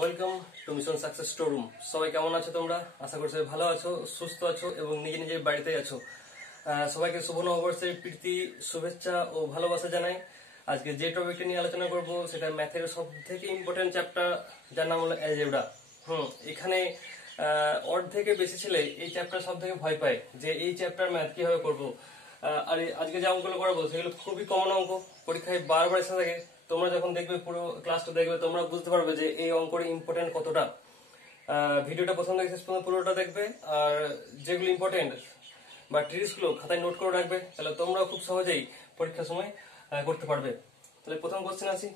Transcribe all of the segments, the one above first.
Welcome to mission success storeroom. সবাই কেমন আছো তোমরা? আশা করি সবাই ভালো আছো, সুস্থ আছো এবং নিজের বাড়িতেই আছো। সবাইকে শুভ নববর্ষের প্রীতি, শুভেচ্ছা ও ভালোবাসা জানাই। আজকে যে টপিকটা নিয়ে আলোচনা করব সেটা ম্যাথের সব থেকে ইম্পর্টেন্ট চ্যাপ্টার, যার নাম হলো অ্যালজেব্রা। এখানে অর্ধেকে বেশি ছেলে এই চ্যাপ্টার সব থেকে ভয় পায় যে এই চ্যাপ্টার ম্যাথ কিভাবে করবো। আর আজকে যে অঙ্কগুলো করাবো সেগুলো খুবই কমন অঙ্ক, পরীক্ষায় বারবার এসে থাকে। তোমরা যখন দেখবে, পুরো ক্লাসটা দেখবে, তোমরা বুঝতে পারবে যে এই অঙ্কের ইম্পর্টেন্ট কতটা। ভিডিওটা প্রথম থেকে শেষ পর্যন্ত পুরোটা দেখবে, আর যেগুলো ইম্পর্টেন্ট বা ট্রিক্সগুলো খাতায় নোট করে রাখবে, তাহলে তোমরা খুব সহজেই পরীক্ষার সময় করতে পারবে। তাহলে প্রথম কোশ্চেন আসি।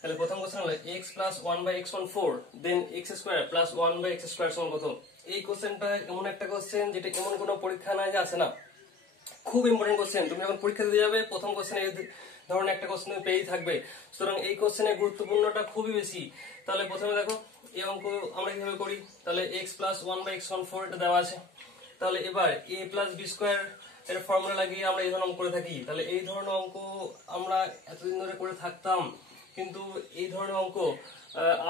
তাহলে প্রথম কোশ্চেন হলো x প্লাস 1/x1 4 দেন x square plus 1/x square সমান কত। এই কোশ্চেনটা এমন একটা কোশ্চেন যেটা এমন কোনো পরীক্ষা নাই যে আসে না, খুব ইম্পর্টেন্ট কোশ্চেন। তুমি যখন পরীক্ষা দিতে যাবে, প্রথম কোশ্চেনে এই ধরনের একটা কোশ্চেন পেয়েই থাকবে। সুতরাং এই কোশ্চেনের গুরুত্বপূর্ণটা খুবই বেশি। তাহলে প্রথমে দেখো এই অঙ্ক আমরা কিভাবে করি। তাহলে x প্লাস 1/x1 4 এটা দেওয়া আছে। তাহলে এবার a প্লাস b স্কোয়ার এর ফর্মুলা লাগিয়ে আমরা এই ধরনের অঙ্ক করে থাকি। তাহলে এই ধরনের অঙ্ক আমরা এতদিন ধরে করে থাকতাম, কিন্তু এই ধরনের অঙ্ক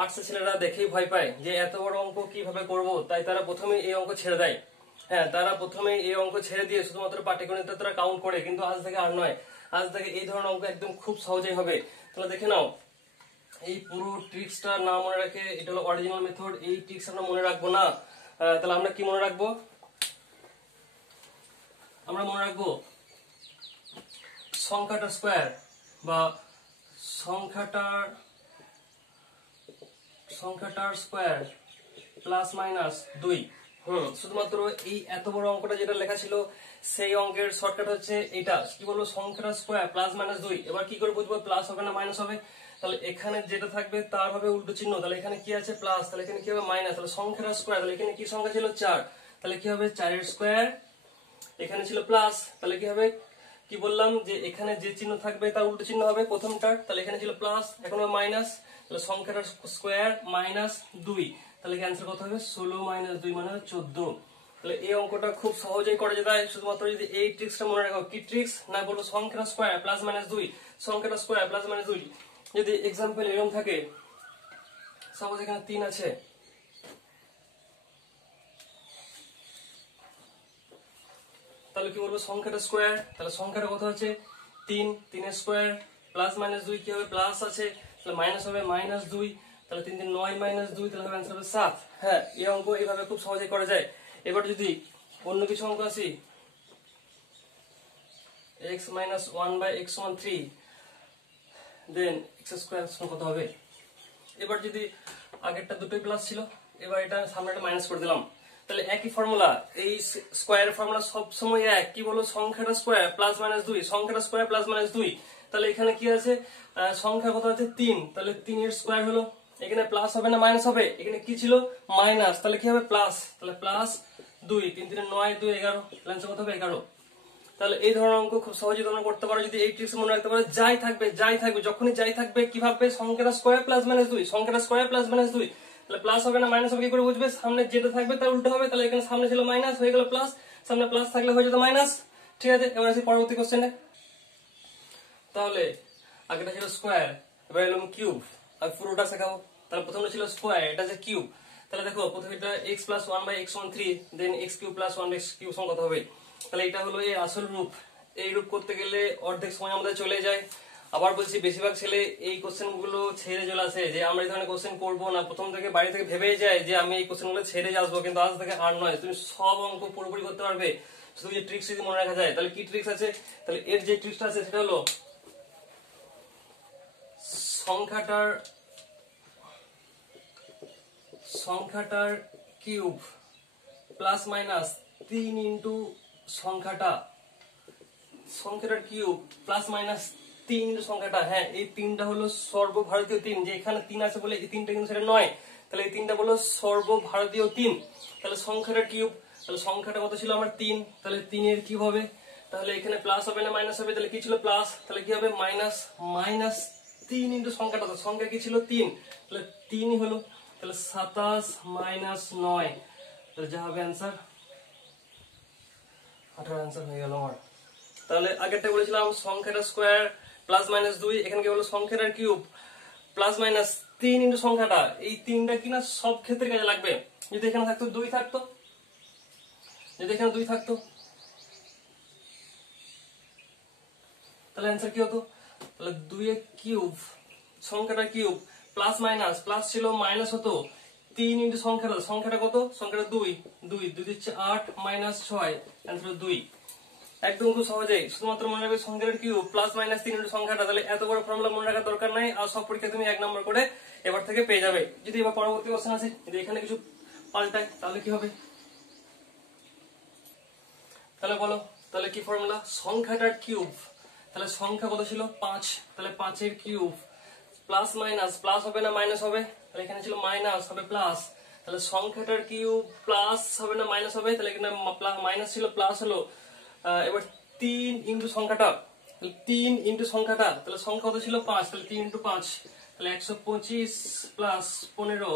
আর্টসের ছেলেরা দেখেই ভয় পায় যে এত বড় অঙ্ক কিভাবে করব, তাই তারা প্রথমে এই অঙ্ক ছেড়ে দেয়। হ্যাঁ, তারা প্রথমে এই অঙ্ক ছেড়ে দিয়ে শুধুমাত্র পাটিগণিতটা তারা কাউন্ট করে, কিন্তু আজ থেকে আর নয়। আজ থেকে এই ধরনের অঙ্ক একদম খুব সহজেই হবে। তাহলে দেখে নাও, এই পুরো ট্রিক্সটা না মনে রাখে, এটা হলো অরিজিনাল মেথড, এই ট্রিক্স আমরা মনে রাখবো না। তাহলে আমরা কি মনে রাখবো? আমরা মনে রাখবো সংখ্যাটার স্কোয়ার বা সংখ্যাটার স্কোয়ার প্লাস মাইনাস 2। শুধুমাত্র এই এত বড় অঙ্কটা যেটা লেখা ছিল সেই অঙ্কের শর্টকাট হচ্ছে এটা, কি বলবো, সংখ্যাটার স্কোয়ার প্লাস মাইনাস 2। এবার কি করে বুঝবো প্লাস হবে না মাইনাস হবে? তাহলে এখানে যেটা থাকবে তার হবে উল্টো চিহ্ন। তাহলে এখানে কি আছে প্লাস, তাহলে এখানে কি হবে মাইনাস। তাহলে সংখ্যাটার স্কোয়ার, তাহলে এখানে কি সংখ্যা ছিল 4, তাহলে কি হবে 4 এর স্কোয়ার। এখানে ছিল প্লাস, তাহলে কি হবে, কি বললাম যে এখানে যে চিহ্ন থাকবে তার উল্টো চিহ্ন হবে প্রথমটার। তাহলে এখানে ছিল প্লাস, এখন হবে মাইনাস। তাহলে সংখ্যাটার স্কোয়ার মাইনাস 2, তাহলে কি অ্যান্সার কত হবে 16 মাইনাস 2 মানে 14। তাহলে এই অঙ্কটা খুব সহজেই করা যায় শুধুমাত্র যদি এই ট্রিক্সটা মনে রাখো। কি ট্রিক্স না, বলবো সংখ্যাটা স্কোয়ার প্লাস মাইনাস 2, সংখ্যাটা স্কোয়ার প্লাস মাইনাস 2। যদি এক্সাম্পল এরকম থাকে, সাপোজ এখানে 3 আছে, তাহলে কি বলবো সংখ্যাটা স্কোয়ার। তাহলে সংখ্যাটা কত হচ্ছে 3, 3 এর স্কোয়ার প্লাস মাইনাস 2 কি হবে প্লাস আছে, তাহলে মাইনাস হবে মাইনাস 2। তাহলে 3 3 9 মাইনাস 2, তাহলে হবে অ্যান্সার হবে 7। হ্যাঁ, এই অঙ্ক এইভাবে খুব সহজেই করা যায়। এবার যদি অন্য কিছু অঙ্ক আসি, x minus 1/x1 3 দেন x স্কোয়ার কত হবে। এবার যদি আগেরটা দুটোই প্লাস ছিল, এবার এটা সামনেটা মাইনাস করে দিলাম। তাহলে একই ফর্মুলা, এই স্কোয়ারের ফর্মুলা সব সময় এক, কি বলো সংখ্যাটা স্কোয়ার প্লাস মাইনাস 2, সংখ্যাটা স্কোয়ার প্লাস মাইনাস 2। তাহলে এখানে কি আছে, সংখ্যা কত আছে 3, তাহলে 3 এর স্কোয়ার হলো। এখানে প্লাস হবে না মাইনাস হবে? এখানে কি ছিল মাইনাস, তাহলে কি হবে প্লাস। তাহলে প্লাস 2, 3 3 9 2 11, অ্যান্সার কত হবে 11। তাহলে এই ধরনের অঙ্ক খুব সহজেই তোমরা করতে পারো যদি এই ট্রিক্স মনে রাখতে পারো। যাই থাকবে যখনই যাই থাকবে কি ভাববে, সংখ্যাটা স্কোয়ার প্লাস মাইনাস 2, সংখ্যাটা স্কোয়ার প্লাস মাইনাস 2। তাহলে প্লাস হবে না মাইনাস হবে কি করে বুঝবে? সামনে যেটা থাকবে তার উল্টো হবে। তাহলে এখানে সামনে ছিল মাইনাস, হয়ে গেল প্লাস, সামনে প্লাস থাকলে হয়ে যেত মাইনাস। ঠিক আছে, এবার আসি পরবর্তী কোশ্চেনে। তাহলে আগেটা ছিল স্কোয়ার, এবার এলাম কিউব। আমি পুরোটা শেখাবো। তাহলে প্রথমটা ছিল স্কোয়ার, এটা যে কিউব। তাহলে দেখো প্রথমে এটা x প্লাস 1/x1 3 দেন x cube plus 1x cube সমান কত হবে। তাহলে এটা হলো এর আসল রূপ। এই রূপ করতে গেলে অর্ধেক সময় আমাদের চলে যায়। আবার বলছি, বেশিরভাগ ছেলে এই কোশ্চেন গুলো ছেড়ে চলে আসে যে আমরা এই ধরনের কোশ্চেন করবো না, প্রথম থেকে বাড়ি থেকে ভেবেই যায় যে আমি এই কোশ্চেন গুলো ছেড়ে আসবো, কিন্তু আজ থেকে আর নয়, তুমি সব অঙ্ক পুরোপুরি করতে পারবে শুধু যে ট্রিক্স যদি মনে রাখা যায়। তাহলে কি ট্রিক্স আছে? তাহলে এর যে ট্রিক্সটা আছে সেটা হলো সংখ্যাটার কিউব প্লাস মাইনাস 3 ইন্টু সংখ্যাটার কিউব প্লাস মাইনাস 3 ইন্টু সংখ্যাটা। হ্যাঁ, এই 3টা হলো সর্বভারতীয় 3, যে এখানে 3 আছে বলে এই 3টা কিন্তু সেটা নয়। তাহলে এই 3টা হলো সর্বভারতীয় 3। তাহলে সংখ্যাটার কিউব, তাহলে সংখ্যাটা কত ছিল আমার 3, তাহলে 3 এর কিউব হবে। তাহলে এখানে প্লাস হবে না মাইনাস হবে? তাহলে কি ছিল প্লাস, তাহলে কি হবে মাইনাস, মাইনাস 3 ইন্টু সংখ্যাটা, সংখ্যা কি ছিল 3, তাহলে 3ই হলো। তাহলে 27 মাইনাস 9, তাহলে যা হবে অ্যান্সার 18 অ্যান্সার হয়ে গেল আমার। তাহলে আগেরটা বলেছিলাম সংখ্যাটা স্কোয়ার প্লাস মাইনাস 2, এখানে কি হলো সংখ্যাটার কিউব প্লাস মাইনাস 3 ইনটু সংখ্যাটা, এই 3টা কিনা সব ক্ষেত্রে কাজে লাগবে। যদি এখানে থাকতো 2 থাকতো, যদি এখানে 2 থাকতো তাহলে অ্যান্সার কি হতো? তাহলে 2 এর কিউব, সংখ্যাটা কিউব, প্লাস মাইনাস, প্লাস ছিল মাইনাস হতো, 3 ইনটু সংখ্যাটা কত? সংখ্যাটা 2, 2 2 দিচ্ছে 8 মাইনাস 6, অ্যান্সার 2। একদম খুব সহজেই, শুধুমাত্র মনে রাখবে সংখ্যাটার কিউব প্লাস মাইনাস 3 ইনটু সংখ্যাটা। তাহলে এত বড় ফর্মুলা মনে রাখার দরকার নাই, আর সব পরীক্ষা তুমি 1 নম্বর করে এবার থেকে পেয়ে যাবে। যদি এবার পরবর্তী কোশ্চেন আছে, যদি এখানে কিছু পাল্টায় তাহলে কি হবে? তাহলে বলো, তাহলে কি ফর্মুলা? সংখ্যাটার কিউব, তাহলে সংখ্যা কত ছিল? 5, তাহলে 5 এর কিউব প্লাস মাইনাস, প্লাস হবে না মাইনাস হবে? তাহলে এখানে ছিল মাইনাস, হবে প্লাস। তাহলে সংখ্যাটার কিউব প্লাস হবে না মাইনাস হবে? তাহলে এখানে মাইনাস ছিল প্লাস হলো। এবার 3 ইনটু সংখ্যাটা, 3 ইনটু সংখ্যাটা, তাহলে সংখ্যা কত ছিল? 5, তাহলে 3 ইনটু 5, তাহলে 125 প্লাস 15,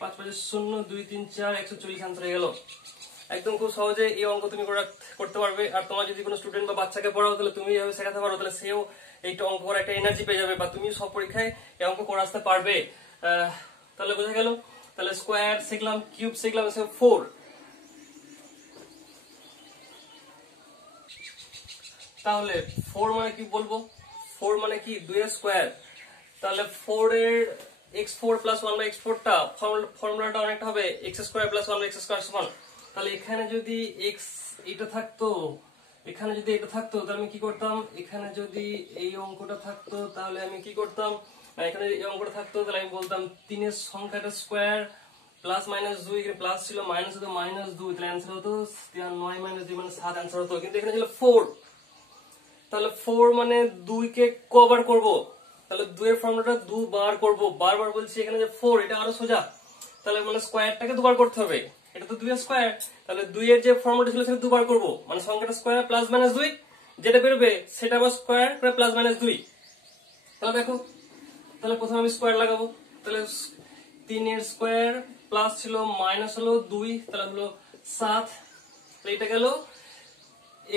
5 5 0, 2 3 4, 140 আনসার হয়ে গেল। একদম খুব সহজে এই অঙ্ক তুমি করতে পারবে। আর তোমার যদি কোনো স্টুডেন্ট বা বাচ্চাকে পড়াও, তাহলে তুমি এইভাবে শেখাতে পারো, তাহলে সেও এইটা অঙ্ক করার একটা এনার্জি পেয়ে যাবে, বা তুমি সব পরীক্ষায় এই অঙ্ক করে আসতে পারবে। তাহলে বোঝা গেল। তাহলে স্কোয়ার শিখলাম, কিউব শিখলাম, 4। তাহলে 4 মানে কি বলবো? 4 মানে কি? 2 এর স্কোয়ার। তাহলে 4 এর x4 প্লাস 1/x4 টা ফর্মুলাটা অনেকটা হবে x square plus 1/x square সমান। তাহলে এখানে যদি x এটা থাকতো, এখানে যদি এটা থাকতো, তাহলে আমি কি করতাম? এখানে যদি এই অঙ্কটা থাকতো তাহলে আমি কি করতাম? এখানে এই অঙ্কটা থাকতো তাহলে আমি বলতাম 3 এর সংখ্যাটা স্কোয়ার প্লাস মাইনাস 2, এখানে প্লাস ছিল মাইনাস হতো -2, তাহলে অ্যান্সার হতো 9 - 2 মানে 7 অ্যান্সার হতো। কিন্তু এখানে ছিল 4, তাহলে 4 মানে 2 কে কবার করব? তাহলে 2 এর ফর্মুলাটা 2 বার করব, বারবার বলছি। এখানে যে 4, এটা আরো সোজা, তাহলে মানে স্কয়ারটাকে 2 বার করতে হবে। এটা তো 2 এর স্কয়ার, তাহলে 2 এর যে ফর্মুলাটা ছিল সেটা 2 বার করব, মানে সংখ্যাটা স্কয়ার প্লাস মাইনাস 2, যেটা বেরোবে সেটা আবার স্কয়ার করে প্লাস মাইনাস 2। তাহলে দেখো, তাহলে প্রথমে আমি স্কয়ার লাগাবো। তাহলে 3 এর স্কয়ার প্লাস ছিল মাইনাস হলো 2, তাহলে হলো 7। তাহলে এটা গেল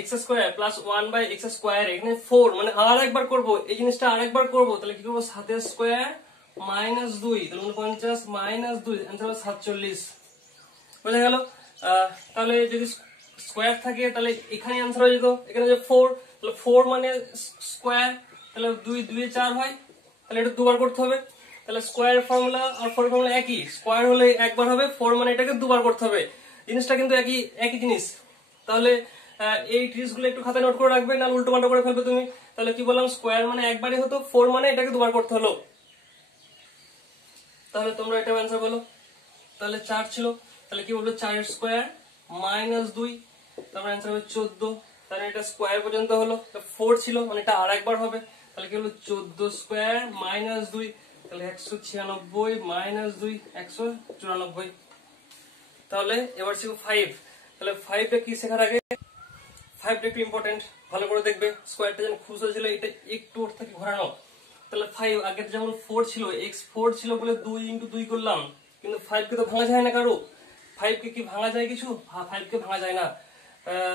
x square plus 1/x square, এখানে 4 মানে আর একবার করব এই জিনিসটা, আর একবার করব। তাহলে কি করব? 7 এর স্কয়ার মাইনাস 2, তাহলে 49 মাইনাস 2, आंसर হবে 47। বুঝা গেল? তাহলে যদি স্কয়ার থাকে তাহলে এখানে आंसर হয়ে যেত। এখানে যে 4, তাহলে 4 মানে স্কয়ার, তাহলে 2 2 এ 4 হয়, তাহলে এটা দুবার করতে হবে। তাহলে স্কয়ার ফর্মুলা আর 4 ফর্মুলা একই, স্কয়ার হলে একবার হবে, 4 মানে এটাকে দুবার করতে হবে। জিনিসটা কিন্তু একই জিনিস। তাহলে এই ট্রিক্স গুলো একটু খাতায় নোট করে রাখবে, না উল্টো পাল্টা করে ফেলবে তুমি। তাহলে কি বললাম? স্কয়ার মানে একবারই হতো, 4 মানে এটাকে দুবার করতে হলো। তাহলে তোমরা এটা आंसर বলো। তাহলে 4 ছিল, তাহলে কি বলবো? 4 এর স্কয়ার মাইনাস 2, তারপর आंसर হবে 14। তাহলে এটা স্কয়ার পর্যন্ত হলো। 4 ছিল মানে এটা আরেকবার হবে, তাহলে কি হলো? 14 স্কয়ার মাইনাস 2, তাহলে 196 মাইনাস 2, 194। তাহলে এবার ছিল 5। তাহলে 5 টা কি শেখার আগে 5 টা একটু ইম্পর্টেন্ট, ভালো করে দেখবে। স্কয়ারটা যেন খুব সোজা ছিল, এটা একটু ওর থেকে ঘোরানো। তাহলে 5 আগে যেমন 4 ছিল, x4 ছিল বলে 2 * 2 করলাম, কিন্তু 5 কে তো ভাঙা যায় না কারো। 5 কে কি ভাঙা যায় কিছু? 5 কে ভাঙা যায় না।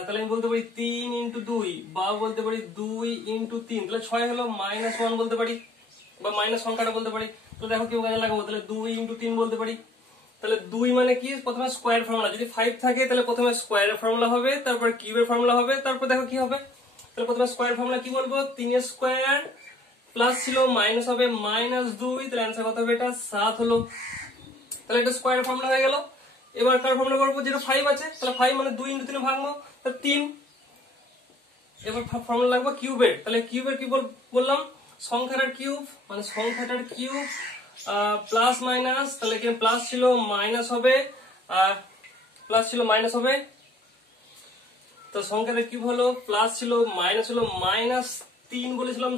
তাহলে আমি বলতে পারি 3 * 2, বা বলতে পারি 2 * 3, তাহলে 6 হলো, -1 বলতে পারি, বা মাইনাস সংখ্যাটা বলতে পারি। তো দেখো কি কাজে লাগাবো, তাহলে 2 * 3 বলতে পারি। তাহলে 2 মানে কি? প্রথমে স্কয়ার ফর্মুলা, যদি 5 থাকে তাহলে প্রথমে স্কয়ারের ফর্মুলা হবে, তারপর কিউবের ফর্মুলা হবে, তারপর দেখো কি হবে। তাহলে প্রথমে স্কয়ার ফর্মুলা কি বলবো? 3 এর স্কয়ার প্লাস ছিল মাইনাস হবে -2, তাহলে आंसर কত হবে? এটা 7 হলো। তাহলে এটা স্কয়ারের ফর্মুলা হয়ে গেল। এবার কার ফর্মুলা করব? যেটা 5 আছে, তাহলে 5 মানে 2 * 3 ভাঙবো, তাহলে 3। এবার ফর্মুলা লাগবে কিউবের। তাহলে কিউবের কি বললাম? সংখ্যাটার কিউব, মানে সংখ্যাটার কিউব প্লাস মাইনাস, তাহলে এখানে প্লাস ছিল মাইনাস হবে, আর প্লাস ছিল মাইনাস হবে। তো সংখ্যাটা কিউব হলো, প্লাস ছিল মাইনাস হলো, -3 বলেছিলাম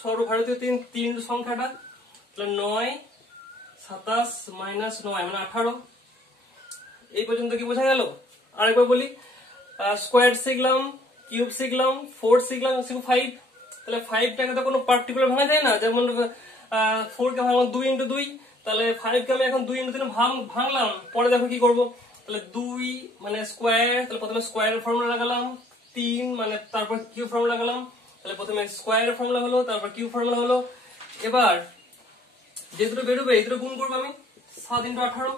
সর্বভারতীয় 3 সংখ্যাটা, তাহলে 9 27 -9 মানে 18। এই পর্যন্ত কি বোঝা গেল? আরেকবার বলি, স্কয়ার শিখলাম, কিউব শিখলাম, 4 শিখলাম, 5। তাহলে 5 টাকে তো কোনো পার্টিকুলার ভাঙা যায় না, যেমন 4 কে ভাঙলাম 2 * 2, তাহলে 5 কে আমি এখন 2 * 3 ভাঙলাম, পরে দেখো কি করব। তাহলে 2 মানে স্কয়ার, তাহলে প্রথমে স্কয়ারের ফর্মুলা লাগালাম, 3 মানে তারপর কিউব ফর্মুলা লাগালাম, তাহলে প্রথমে স্কয়ারের ফর্মুলা হলো, তারপর কিউব ফর্মুলা হলো। এবার যে দুটো বেরোবে এই দুটো গুণ করবো আমি 7 × 18।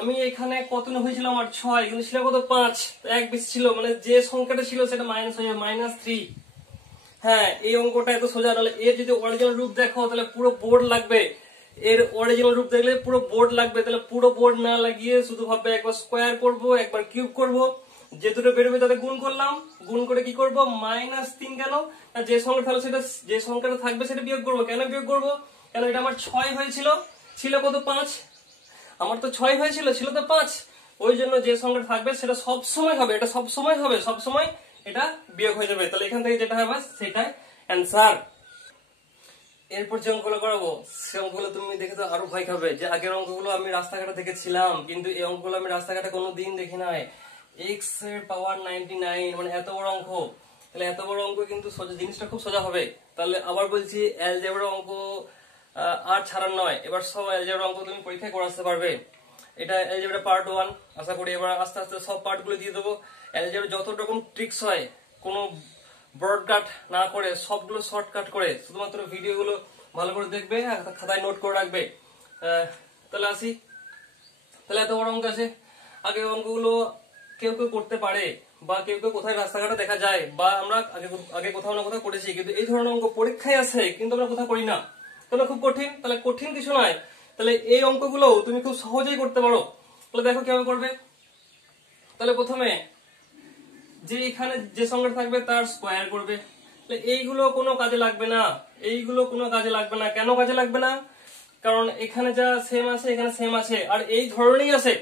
আমি এখানে কত হয়েছিল আমার 6, কিন্তু ছিল কত 5, এক বেশি ছিল, মানে যে সংখ্যাটা ছিল সেটা মাইনাস হয়ে যাবে -3। হ্যাঁ, এই অঙ্কটা এত সোজা। তাহলে এর যদি অরিজিনাল রূপ দেখো তাহলে পুরো বোর্ড লাগবে, এর অরিজিনাল রূপ দেখলে পুরো বোর্ড লাগবে। তাহলে পুরো বোর্ড না লাগিয়ে শুধু ভাববে একবার স্কোয়ার করব, একবার কিউব করব, যে দুটো বেরোবে তাতে গুণ করলাম, গুণ করে কি করব -3। কেন? যে সংখ্যা থাকবে সেটা, যে সংখ্যাটা থাকবে সেটা বিয়োগ করব। কেন বিয়োগ করব? কেন এটা আমার 6 হয়েছিল, ছিল কত 5, আমার তো 6 হয়েছিল, ছিল তো 5, ওই জন্য যে সংখ্যা থাকবে সেটা সব সময় হবে, এটা সব সময় হবে, সব সময় এটা বিয়োগ হয়ে যাবে। তাহলে এখান থেকে যেটা হবে সেটাই অ্যান্সার। এরপর যে অঙ্কগুলো করাবো সে অঙ্কগুলো তুমি দেখে তো আরো ভয় খাবে, যে আগের অঙ্কগুলো আমি রাস্তাঘাটে দেখেছিলাম, কিন্তু এই অঙ্কগুলো আমি রাস্তাঘাটে কোনোদিন দেখি নাই। x এর পাওয়ার 99, মানে এত বড় অঙ্ক। তাহলে এত বড় অঙ্ক কিন্তু সোজা, জিনিসটা খুব সোজা হবে। তাহলে আবার বলছি, অ্যালজেব্রা অঙ্ক আর ছাড়ার নয়, এবার সব অ্যালজেব্রা অঙ্ক তুমি পরীক্ষায় করে আসতে পারবে। এটা অ্যালজেব্রা পার্ট 1। আশা করি এবার আস্তে আস্তে সব পার্টগুলো দিয়ে দেবো। অ্যালজেব্রা যত রকম ট্রিক্স হয়, কোনো ব্রডকাট না করে সবগুলো শর্টকাট করে, শুধুমাত্র ভিডিওগুলো ভালো করে দেখবে, খাতায় নোট করে রাখবে। তাহলে আসি, তাহলে এত বড় অঙ্ক আছে। আগে অঙ্কগুলো কেউ কেউ করতে পারে, বা কেউ কেউ কোথায় রাস্তাঘাটে দেখা যায়, বা আমরা আগে কোথাও না কোথাও করেছি, কিন্তু এই ধরনের অঙ্ক পরীক্ষায় আছে কিন্তু আমরা কোথাও করি না। তাহলে খুব কঠিন, তাহলে কঠিন কিছু নয়। তাহলে এই অঙ্কগুলো তুমি খুব সহজেই করতে পারো। তাহলে দেখো কিভাবে করবে। তাহলে প্রথমে যে এখানে যে সংখ্যা থাকবে তার স্কোয়ার করবে। এইগুলো কোনো কাজে লাগবে না, এইগুলো কোনো কাজে লাগবে না। কেন কাজে লাগবে না? কারণ এখানে যা সেম আছে এখানে সেম আছে, আর এই ধরনেরই আছে।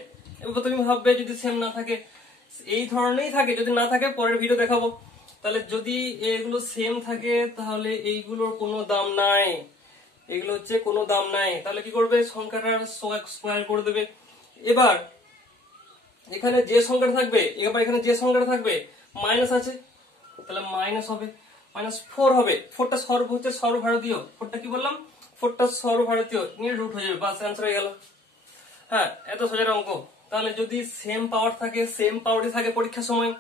এবার তুমি ভাববে যদি সেম না থাকে, এই ধরনেরই থাকে, যদি না থাকে পরের ভিডিও দেখাবো। তাহলে যদি এগুলো সেম থাকে তাহলে এইগুলোর কোনো দাম নাই, এগুলো হচ্ছে কোনো দাম নাই। তাহলে কি করবে, সংখ্যাটার স্কোয়ার করে দেবে। এবার এখানে যে সংখ্যাটা থাকবে, এবার এখানে যে সংখ্যাটা থাকবে মাইনাস আছে, তাহলে মাইনাস হবে, -4 হবে। 4টা হচ্ছে সর্বভারতীয়, 4টা কি বললাম, 4টা সর্বভারতীয়, নিয়ে রুট হয়ে যাবে, বাস অ্যান্সার হয়ে গেল। হ্যাঁ, এত সোজা অঙ্ক। তাহলে যদি সেম পাওয়ার থাকে, সেম পাওয়ারই থাকে পরীক্ষার সময়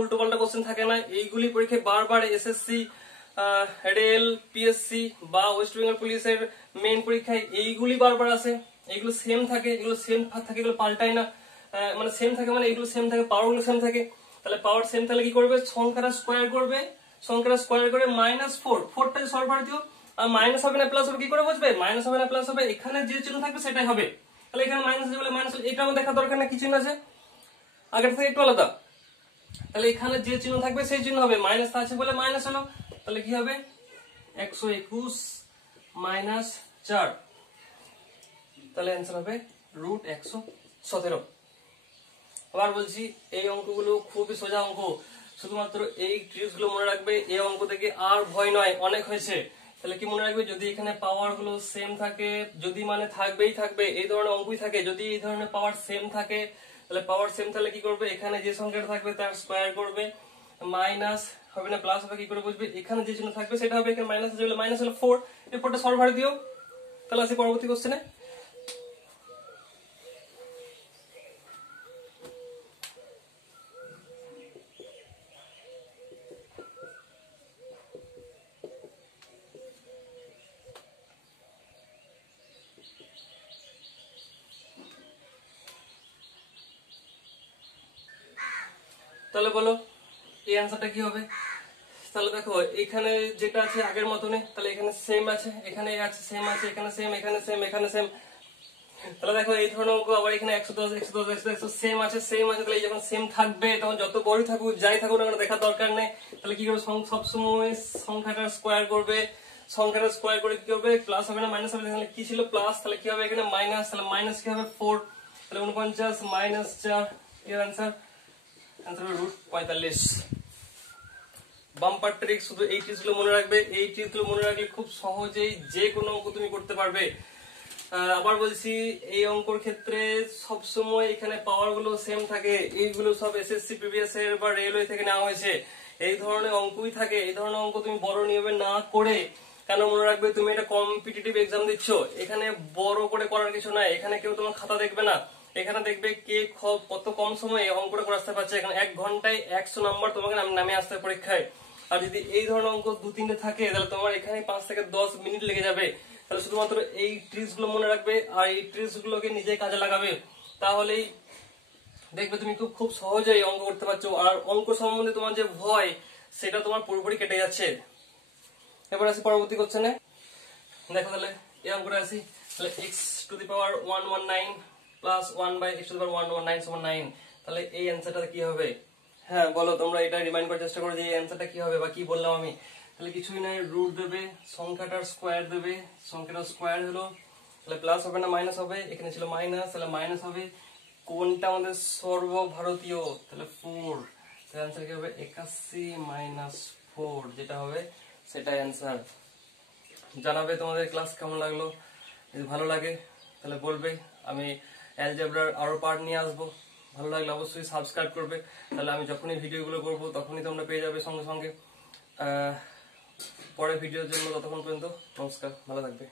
উল্টো পাল্টা কোশ্চেন থাকে না। এইগুলি পরীক্ষায় বারবার এসএসসি, রেল, পিএসসি বা ওয়েস্ট বেঙ্গল পুলিশের মেইন পরীক্ষায় এইগুলি বারবার আসে। এইগুলো সেম থাকে, এগুলো সেম থাকে, এগুলো পাল্টায় না। মানে সেম থাকে মানে এগুলো সেম থাকে, পাওয়ারগুলো সেম থাকে। তাহলে পাওয়ার সেম তাহলে কি করবে, সংখ্যাটা স্কোয়ার করবে, সংখ্যাটা স্কোয়ার করে -4, 4টা সর্বভারতীয়, আর মাইনাস হবে না প্লাস হবে, কি করে বুঝবে মাইনাস হবে না প্লাস হবে, এখানে যে চিহ্ন থাকবে সেটাই হবে। তাহলে এখানে মাইনাস আছে বলে মাইনাস, এটা আমার দেখা দরকার না কি চিহ্ন আছে, আগের থেকে একটু আলাদা। তাহলে এখানে যে চিহ্ন থাকবে সেই চিহ্ন হবে, মাইনাস আছে বলে মাইনাস হলো। তাহলে কি হবে 121 - 4, তাহলে অ্যান্সার হবে √117। আবার বলছি, এই অঙ্কগুলো খুবই সোজা অঙ্ক, শুধুমাত্র এই ট্রিক্স গুলো মনে রাখবে। এই অঙ্ক থেকে আর ভয় নয়, অনেক হয়েছে। তাহলে কি মনে রাখবে, যদি এখানে পাওয়ার গুলো সেম থাকে, যদি মানে থাকবেই থাকবে, এই ধরনের অঙ্কই থাকে, যদি এই ধরনের পাওয়ার সেম থাকে, তাহলে পাওয়ার সেম থাকলে কি করবে, এখানে যে সংখ্যাটা থাকবে তার স্কোয়ার করবে, মাইনাস হবে না প্লাস হবে, কি করে বুঝবে, এখানে যে চিহ্ন থাকবে সেটা হবে, এখানে মাইনাস আছে বলে মাইনাস হলো 4, এরপরটা সর্বভারতীয়। তাহলে আসি পরবর্তী কোশ্চেনে। তাহলে বলো এই অ্যান্সারটা কি হবে। তাহলে দেখো এখানে যেটা আছে আগের মতনই, তাহলে এখানে সেম আছে, এখানে আছে সেম আছে, এখানে সেম, এখানে সেম, এখানে সেম। তাহলে দেখো এই ধরনের অঙ্ক আবার এখানে 110 110 110 সেম আছে, সেম আছে। তাহলে যখন সেম থাকবে তখন যত বড় থাকুক যাই থাকুক না দেখার দরকার নেই। তাহলে কি করবে, সবসময় সংখ্যাটা স্কোয়ার করবে, সংখ্যাটা স্কোয়ার করে কি করবে, প্লাস হবে না মাইনাস হবে, তাহলে কি ছিল প্লাস, তাহলে কি হবে এখানে মাইনাস, তাহলে মাইনাস কি হবে 4, তাহলে 49 - 4, এর অ্যান্সার হবে √45। বাম্পার ট্রিক, শুধু এই ট্রিক্স গুলো মনে রাখবে, এই ট্রিক্স গুলো মনে রাখলে খুব সহজেই যে কোনো অঙ্ক তুমি করতে পারবে। আবার বলছি, এই অঙ্কর ক্ষেত্রে সবসময় এখানে পাওয়ার গুলো সেম থাকে, এইগুলো সব এসএসসি প্রিভিয়াস এর বা রেলওয়ে থেকে নেওয়া হয়েছে, এই ধরনের অঙ্কই থাকে। এই ধরনের অঙ্ক তুমি বড় নিয়মে না করে, কেন মনে রাখবে, তুমি এটা কম্পিটিটিভ এক্সাম দিচ্ছ, এখানে বড় করে করার কিছু নাই, এখানে কেউ তোমার খাতা দেখবে না, এখানে দেখবে কে কত কম সময়ে অঙ্কটা করে আসতে পারছে। এখানে 1 ঘন্টায় 100 নাম্বার তোমাকে নামে আসতে পরীক্ষায়। আর যদি এই ধরনের অঙ্ক 2-3টে থাকে তাহলে তোমার এখানে 5 থেকে 10 মিনিট লেগে যাবে। তাহলে শুধুমাত্র এই ট্রিক্স গুলো মনে রাখবে আর এই ট্রিক্স গুলোকে নিজে কাজে লাগাবে, তাহলেই দেখবে তুমি খুব সহজেই অঙ্ক করতে পারছো। আর অঙ্ক সম্বন্ধে তোমার যে ভয় সেটা তোমার পুরোপুরি কেটে যাচ্ছে। এবার আসি পরবর্তী কোশ্চেনে। দেখো তাহলে এই অঙ্কটা আসি, তাহলে x⁴119 প্লাস 1/x⁴119 সমান 9, তাহলে এই অ্যান্সারটা কি হবে? হ্যাঁ বলো তোমরা, এটা রিমাইন্ড করার চেষ্টা করো যে এই অ্যান্সারটা কি হবে বা কি বললাম আমি। তাহলে কিছুই নাই, রুট দেবে, সংখ্যাটার স্কোয়ার দেবে, সংখ্যাটার স্কোয়ার হলো, তাহলে প্লাস হবে না মাইনাস হবে, এখানে ছিল মাইনাস, তাহলে মাইনাস হবে। কোনটা আমাদের সর্বভারতীয়? তাহলে 4, তাহলে অ্যান্সার কি হবে? 81 - 4 যেটা হবে সেটাই অ্যান্সার। জানাবে তোমাদের ক্লাস কেমন লাগলো, যদি ভালো লাগে তাহলে বলবে। আমি অ্যালজেব্রার আরো পার্ট নিয়ে আসবো, ভালো লাগলে অবশ্যই সাবস্ক্রাইব করবে, তাহলে আমি যখনই ভিডিওগুলো করবো তখনই তোমরা পেয়ে যাবে সঙ্গে সঙ্গে। পরের ভিডিওর জন্য ততক্ষণ পর্যন্ত নমস্কার, ভালো থাকবে।